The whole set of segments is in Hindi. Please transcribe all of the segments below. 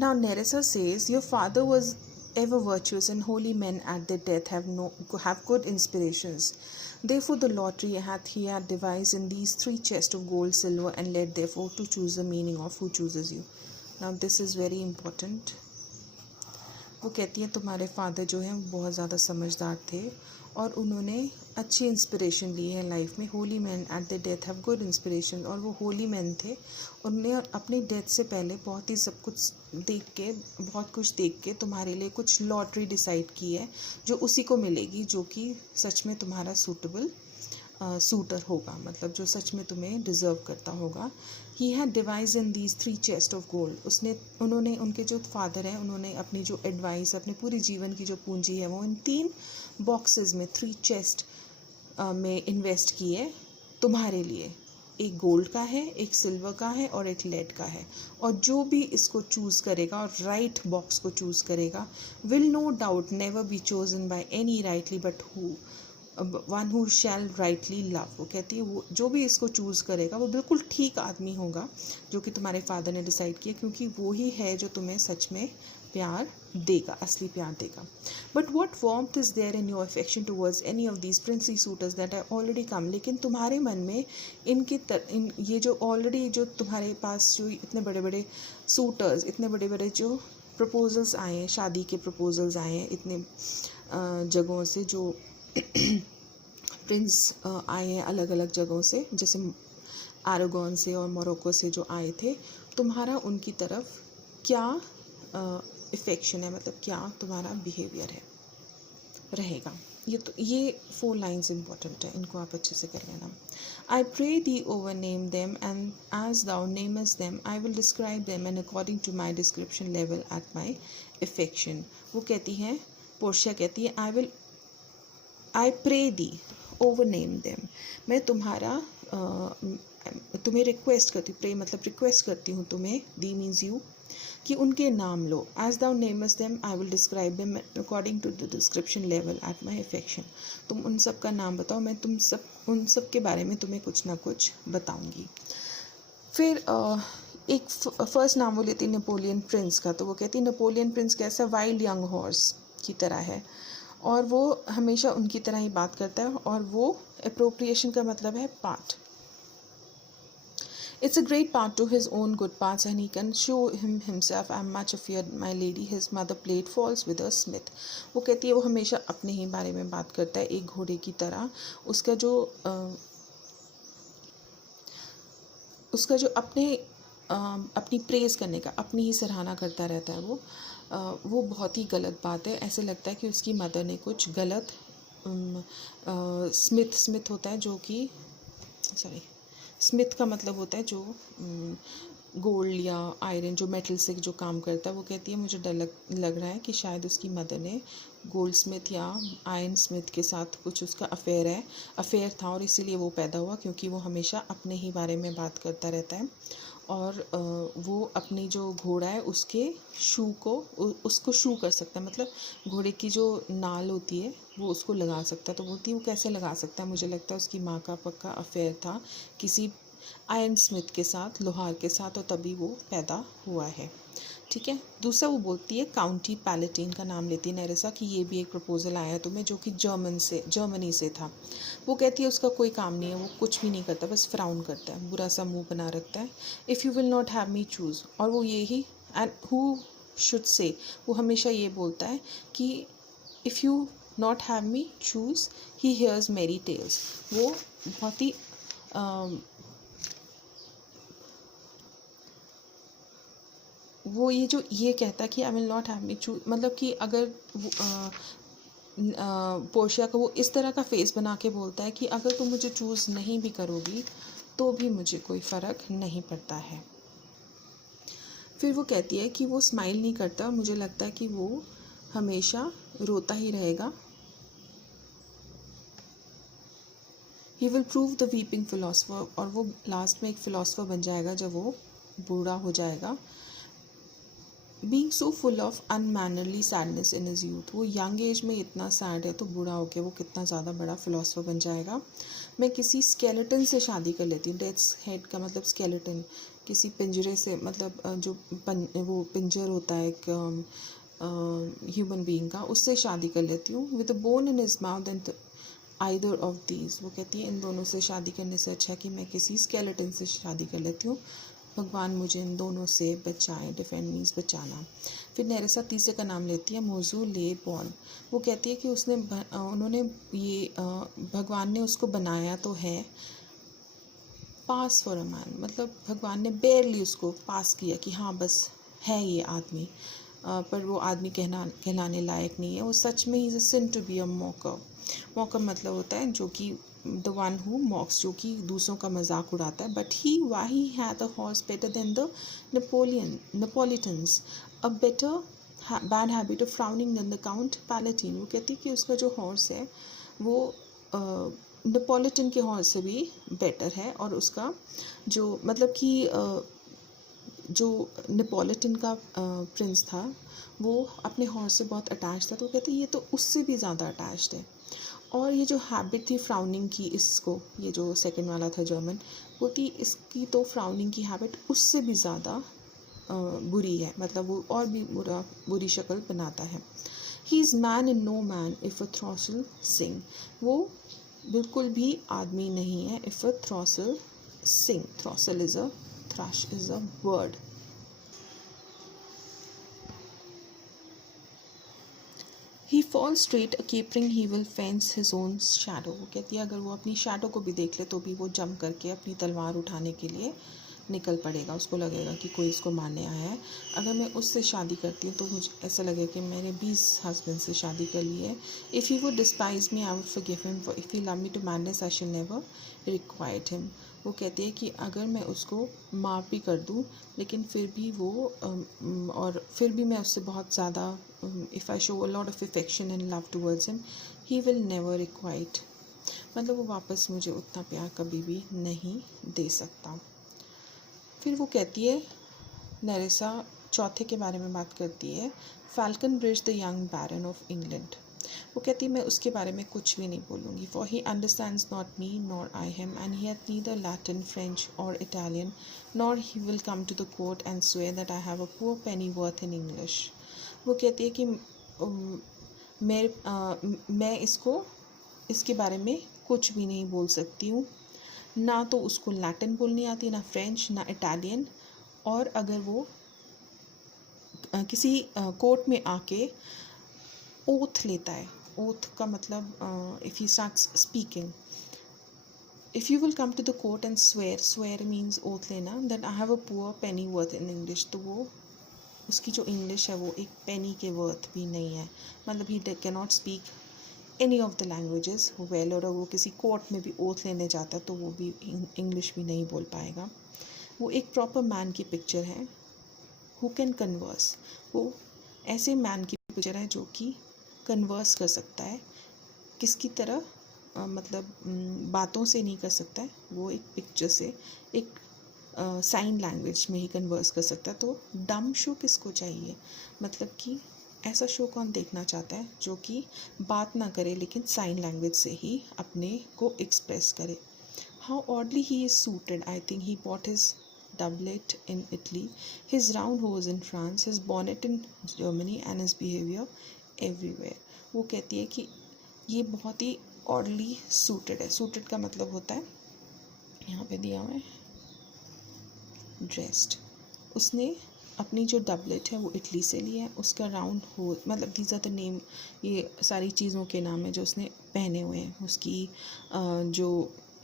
Now Nerissa says, your father was ever virtuous, and holy men at their death have good inspirations. Therefore the lottery he had devised in these 3 chests of gold, silver, and lead, therefore to choose the meaning of who chooses you. Now this is very important. वो कहती है तुम्हारे फादर जो हैं बहुत ज़्यादा समझदार थे और उन्होंने अच्छी इंस्पिरेशन ली है लाइफ में. Holi man at the death have good inspiration. और वो होली मैन थे. उनने अपनी डेथ से पहले बहुत ही सब कुछ देख के तुम्हारे लिए कुछ लॉटरी डिसाइड की है जो उसी को मिलेगी जो कि सच में तुम्हारा सूटेबल सूटर होगा, मतलब जो सच में तुम्हें डिज़र्व करता होगा. He had devise in these 3 chest of gold. उन्होंने उनके जो फादर हैं उन्होंने अपनी जो एडवाइस, अपने पूरे जीवन की जो पूंजी है वो इन 3 बॉक्सेस में 3 चेस्ट में इन्वेस्ट की है तुम्हारे लिए. एक गोल्ड का है, एक सिल्वर का है और एक लेड का है. और जो भी इसको चूज़ करेगा और राइट बॉक्स को चूज़ करेगा will no doubt never be chosen by any rightly but one who shall rightly love. वो कहती है वो जो भी इसको चूज़ करेगा वो बिल्कुल ठीक आदमी होगा जो कि तुम्हारे फादर ने डिसाइड किया, क्योंकि वो ही है जो तुम्हें सच में प्यार देगा, असली प्यार देगा. But what warmth is there in your affection towards any of these princely suitors that are already come. लेकिन तुम्हारे मन में ये जो ऑलरेडी जो तुम्हारे पास जो इतने बड़े बड़े सूटर्स, इतने बड़े बड़े जो प्रपोजल्स आए हैं, शादी के प्रपोजल्स आए हैं इतने जगहों से, जो प्रिंस आए हैं अलग अलग जगहों से, जैसे अरागोन से और मोरक्को से जो आए थे, तुम्हारा उनकी तरफ क्या इफेक्शन है, मतलब क्या तुम्हारा बिहेवियर है रहेगा. ये 4 लाइन्स इंपॉर्टेंट है, इनको आप अच्छे से कर लेना. I pray thee over name them and as thou namest them I will describe them and according to my description level at my affection. वो कहती हैं, पोर्शिया कहती है, I pray thee over name them. मैं तुम्हें रिक्वेस्ट करती हूँ, प्रे मतलब रिक्वेस्ट करती हूँ तुम्हें, दी मीन्स यू, कि उनके नाम लो. As thou namest them I will describe them according to the description level at my affection. तुम उन सब का नाम बताओ, मैं उन सब के बारे में तुम्हें कुछ ना कुछ बताऊँगी. फिर एक फर्स्ट नाम वो लेती नेपोलियन प्रिंस का. तो वो कहती नेपोलियन प्रिंस कैसा, वाइल्ड यंग हॉर्स की तरह है और वो हमेशा उनकी तरह ही बात करता है. और वो अप्रोप्रिएशन का मतलब है part. It's a great part to his own good parts and he can show himself. I'm much afeard, my lady. His mother played false with a smith. वो कहती है वो हमेशा अपने ही बारे में बात करता है एक घोड़े की तरह. उसका जो अपनी प्रेज करने का, अपनी ही सराहना करता रहता है वो बहुत ही गलत बात है. ऐसे लगता है कि उसकी मदर ने कुछ गलत स्मिथ होता है जो कि स्मिथ का मतलब होता है जो गोल्ड या आयरन, जो मेटल से जो काम करता है. वो कहती है मुझे डर लग रहा है कि शायद उसकी मदर ने गोल्ड स्मिथ या आयरन स्मिथ के साथ कुछ उसका अफेयर था और इसीलिए वो पैदा हुआ, क्योंकि वो हमेशा अपने ही बारे में बात करता रहता है. और वो अपनी जो घोड़ा है उसको शू कर सकता है, मतलब घोड़े की जो नाल होती है वो उसको लगा सकता है. तो बोलती है वो कैसे लगा सकता है, मुझे लगता है उसकी माँ का पक्का अफेयर था किसी आयरन स्मिथ के साथ, लोहार के साथ, और तभी वो पैदा हुआ है. ठीक है. दूसरा वो बोलती है काउंटी पैलेटिन का नाम लेती है नेरेसा कि ये भी एक प्रपोजल आया है तुम्हें जो कि जर्मनी से था. वो कहती है उसका कोई काम नहीं है, वो कुछ भी नहीं करता, बस फ्राउन करता है, बुरा सा मुंह बना रखता है. If you will not have me choose. और वो यही एंड हु शुड से, वो हमेशा ये बोलता है कि if you not have me choose he hears मेरी टेल्स. वो बहुत ही वो ये कहता है कि I will not have me choose, मतलब कि अगर पोर्शिया को वो इस तरह का फेस बना के बोलता है कि अगर तुम मुझे चूज़ नहीं भी करोगी तो भी मुझे कोई फ़र्क नहीं पड़ता है. फिर वो कहती है कि वो स्माइल नहीं करता, मुझे लगता है कि वो हमेशा रोता ही रहेगा. He will prove the weeping philosopher. और वो लास्ट में एक फ़िलासफ़र बन जाएगा जब वो बूढ़ा हो जाएगा. Being so full of unmannerly sadness in his youth. वो यंग एज में इतना सैड है तो बूढ़ा होकर वो कितना ज़्यादा बड़ा फ़िलासफ़र बन जाएगा. मैं किसी स्केलेटन से शादी कर लेती हूँ। डेथ्स हेड का मतलब स्केलेटन, किसी पिंजरे से, मतलब वो पिंजर होता है एक ह्यूमन बीइंग का, उससे शादी कर लेती हूँ। With a bone in his mouth and either of these, वो कहती है इन दोनों से शादी करने से अच्छा है कि मैं किसी स्केलेटन से शादी कर लेती हूँ। भगवान मुझे इन दोनों से बचाए। डिफेंड मीन्स बचाना। फिर नेरेसा तीसरे का नाम लेती है, मोजू ले बॉन। वो कहती है कि उन्होंने ये भगवान ने उसको बनाया तो है, पास फॉर अ मैन, मतलब भगवान ने बेयरली उसको पास किया कि हाँ बस है ये आदमी, पर वो आदमी कहलाने लायक नहीं है। वो सच में ही is a sin to be a mocker. Mocker मतलब होता है जो कि द वन हु मॉक्स, जो कि दूसरों का मजाक उड़ाता है। But he why had a horse better than the Neapolitans, a better bad habit of frowning than the Count Palatine. वो कहती है कि उसका जो हॉर्स है वो नेपोलिटन के हॉर्स से भी बेटर है, और उसका जो मतलब कि जो नेपोलिटन का प्रिंस था वो अपने हॉर्स से बहुत अटैच था, तो वो कहते ये तो उससे भी ज़्यादा अटैच्ड है। और ये जो हैबिट थी फ्राउनिंग की, इसको ये जो सेकंड वाला था जर्मन, वो थी इसकी तो फ्राउनिंग की हैबिट उससे भी ज़्यादा बुरी है, मतलब वो और भी बुरी शक्ल बनाता है। He is man in no man if a throstle sing. वो बिल्कुल भी आदमी नहीं है if a throstle sing. Throstle is a thrush is a word. He fall straight a capering he will fence his own shadow. वो कहती है अगर वो अपनी शैडो को भी देख ले तो भी वो जंप करके अपनी तलवार उठाने के लिए निकल पड़ेगा। उसको लगेगा कि कोई इसको मारने आया है। अगर मैं उससे शादी करती हूँ तो मुझे ऐसा लगेगा कि मैंने 20 हस्बैंड से शादी कर ली है। If he would despise me I would forgive him, if he love me to madness I shall never required him. वो कहती है कि अगर मैं उसको माफ़ भी कर दूँ लेकिन फिर भी वो और फिर भी मैं उससे बहुत ज़्यादा if I show a lot of affection and love towards him, he will never requite, मतलब वो वापस मुझे उतना प्यार कभी भी नहीं दे सकता। फिर वो कहती है, नेरेसा चौथे के बारे में बात करती है, Falconbridge the young baron of England. वो कहती है मैं उसके बारे में कुछ भी नहीं बोलूँगी। For he understands not me nor I him and he hath neither Latin French और Italian nor he will come to the court and swear that I have a poor penny worth in English. वो कहती है कि मैं इसके बारे में कुछ भी नहीं बोल सकती हूँ, ना तो उसको लैटिन बोलनी आती, ना फ्रेंच, ना इटालियन। और अगर वो किसी कोर्ट में आके ओथ लेता है, ओथ का मतलब if he starts speaking, if you will come to the court and swear means oath लेना, that I have a poor penny worth in English, तो वो उसकी जो इंग्लिश है वो एक पेनी के वर्थ भी नहीं है, मतलब he can not speak any of the languages well. और वो किसी कोर्ट में भी ओथ लेने जाता है तो वो भी इंग्लिश भी नहीं बोल पाएगा। वो एक प्रॉपर मैन की पिक्चर है हु कैन कन्वर्स। वो ऐसे मैन की पिक्चर है जो कि कन्वर्स कर सकता है, किसकी तरह मतलब बातों से नहीं कर सकता है, वो एक पिक्चर से, एक साइन लैंग्वेज में ही कन्वर्स कर सकता है। तो डम शो किसको चाहिए, मतलब कि ऐसा शो कौन देखना चाहता है जो कि बात ना करे लेकिन साइन लैंग्वेज से ही अपने को एक्सप्रेस करे। How oddly he is suited, I think he bought his doublet in Italy, his round hose in France, his bonnet in Germany and his behavior everywhere. वो कहती है कि ये बहुत ही ऑडली सूटेड है। सूटेड का मतलब होता है, यहाँ पे दिया हुआ है, ड्रेस्ड। उसने अपनी जो डबलेट है वो इटली से ली है, उसका राउंड हो मतलब दीज आर द नेम, ये सारी चीज़ों के नाम है जो उसने पहने हुए हैं। उसकी जो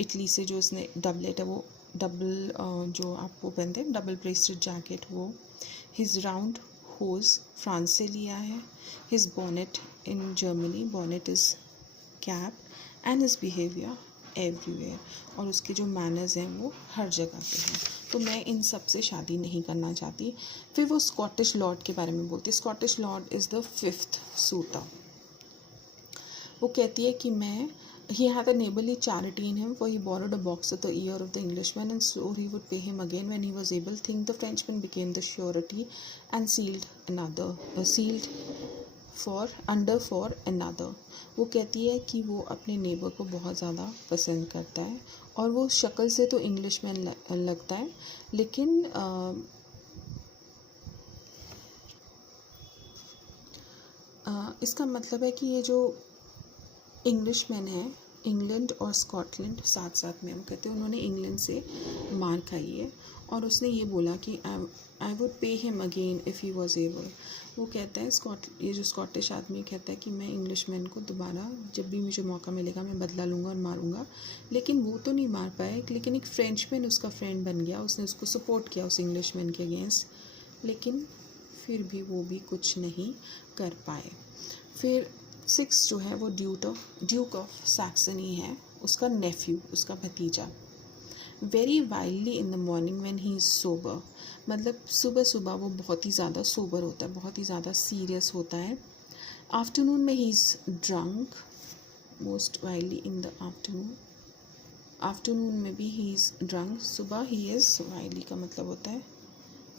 इटली से जो उसने डबलेट है वो डबल जो आपको पहनते हैं डबल ब्रेस्टेड जैकेट वो। हिज राउंड होज फ्रांस से लिया है। His bonnet in Germany, bonnet is cap and his behaviour everywhere, और उसके जो मैनर्स हैं वो हर जगह पे हैं। तो मैं इन सब से शादी नहीं करना चाहती। फिर वो स्कॉटिश लॉर्ड के बारे में बोलती है। Scottish Lord is the 5th sweater. वो कहती है कि मैं he had a neighborly charity in him, for he borrowed a box at the ear of the Englishman and swore he would pay him again when he was able. Think the Frenchman became the surety and sealed for another. वो कहती है कि वो अपने नेबर को बहुत ज़्यादा पसंद करता है, और वो शक्ल से तो इंग्लिश में लगता है, लेकिन इसका मतलब है कि ये जो इंग्लिश मैन है, इंग्लैंड और स्कॉटलैंड साथ साथ में हम कहते हैं, उन्होंने इंग्लैंड से मार खाई है, और उसने ये बोला कि I would pay him again if he was able. वो कहता है, ये जो स्कॉटिश आदमी कहता है कि मैं इंग्लिश मैन को दोबारा जब भी मुझे मौका मिलेगा मैं बदला लूँगा और मारूंगा। लेकिन वो तो नहीं मार पाए, लेकिन एक फ्रेंच मैन उसका फ्रेंड बन गया, उसने उसको सपोर्ट किया उस इंग्लिश मैन के अगेंस्ट, लेकिन फिर भी वो भी कुछ नहीं कर पाए। फिर 6 जो है वो ड्यूक ऑफ सैक्सनी है, उसका नेफ्यू, उसका भतीजा। Very wildly in the morning when he is sober, मतलब सुबह सुबह वो बहुत ही ज़्यादा सोबर होता है, बहुत ही ज़्यादा सीरियस होता है। आफ्टरनून में ही is drunk, most wildly in the afternoon में भी ही इज़ ड्रंक। सुबह ही इज़ वाइल्डली का मतलब होता है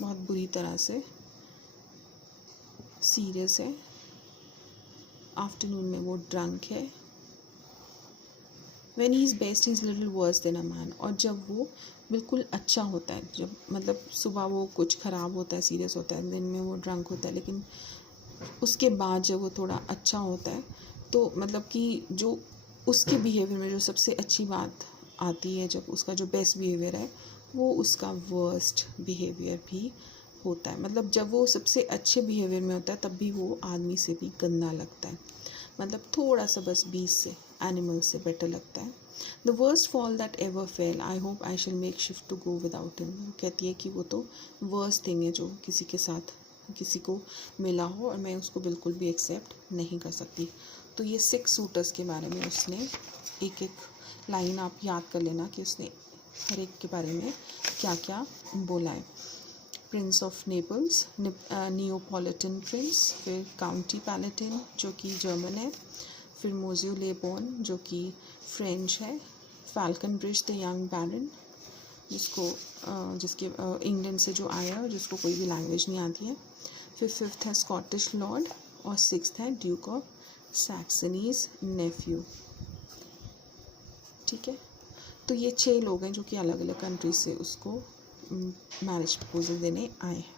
बहुत बुरी तरह से सीरियस है, आफ्टरनून में वो ड्रंक है। When he is best he is little worse than a man, और जब वो बिल्कुल अच्छा होता है, जब मतलब सुबह वो कुछ ख़राब होता है, सीरियस होता है, दिन में वो ड्रंक होता है, लेकिन उसके बाद जब वो थोड़ा अच्छा होता है तो मतलब कि जो उसके बिहेवियर में जो सबसे अच्छी बात आती है, जब उसका जो बेस्ट बिहेवियर है वो उसका वर्स्ट बिहेवियर भी होता है। मतलब जब वो सबसे अच्छे बिहेवियर में होता है तब भी वो आदमी से भी गंदा लगता है, मतलब थोड़ा सा बस बीस्ट से, एनिमल से बेटर लगता है। The worst fall that ever fell, I hope I shall make shift to go without him. वो कहती है कि वो तो वर्स्ट थिंग है जो किसी के साथ किसी को मिला हो, और मैं उसको बिल्कुल भी एक्सेप्ट नहीं कर सकती। तो ये 6 सूटर्स के बारे में उसने एक एक लाइन आप याद कर लेना कि उसने हर एक के बारे में क्या क्या बोला है। Prince of Naples, Neapolitan Prince, फिर काउंटी पैलेटिन जो कि जर्मन है, फिर मोजियो लेबॉन जो कि फ्रेंच है, फैल्कन ब्रिज द यंग बैरन जिसके इंग्लैंड से जो आया और जिसको कोई भी लैंग्वेज नहीं आती है, फिर 5th है स्कॉटिश लॉर्ड, और 6th है ड्यूक ऑफ सैक्सनीज नेफ्यू। ठीक है, तो ये 6 लोग हैं जो कि अलग अलग कंट्री से उसको मैरिज प्रपोजल देने आए हैं।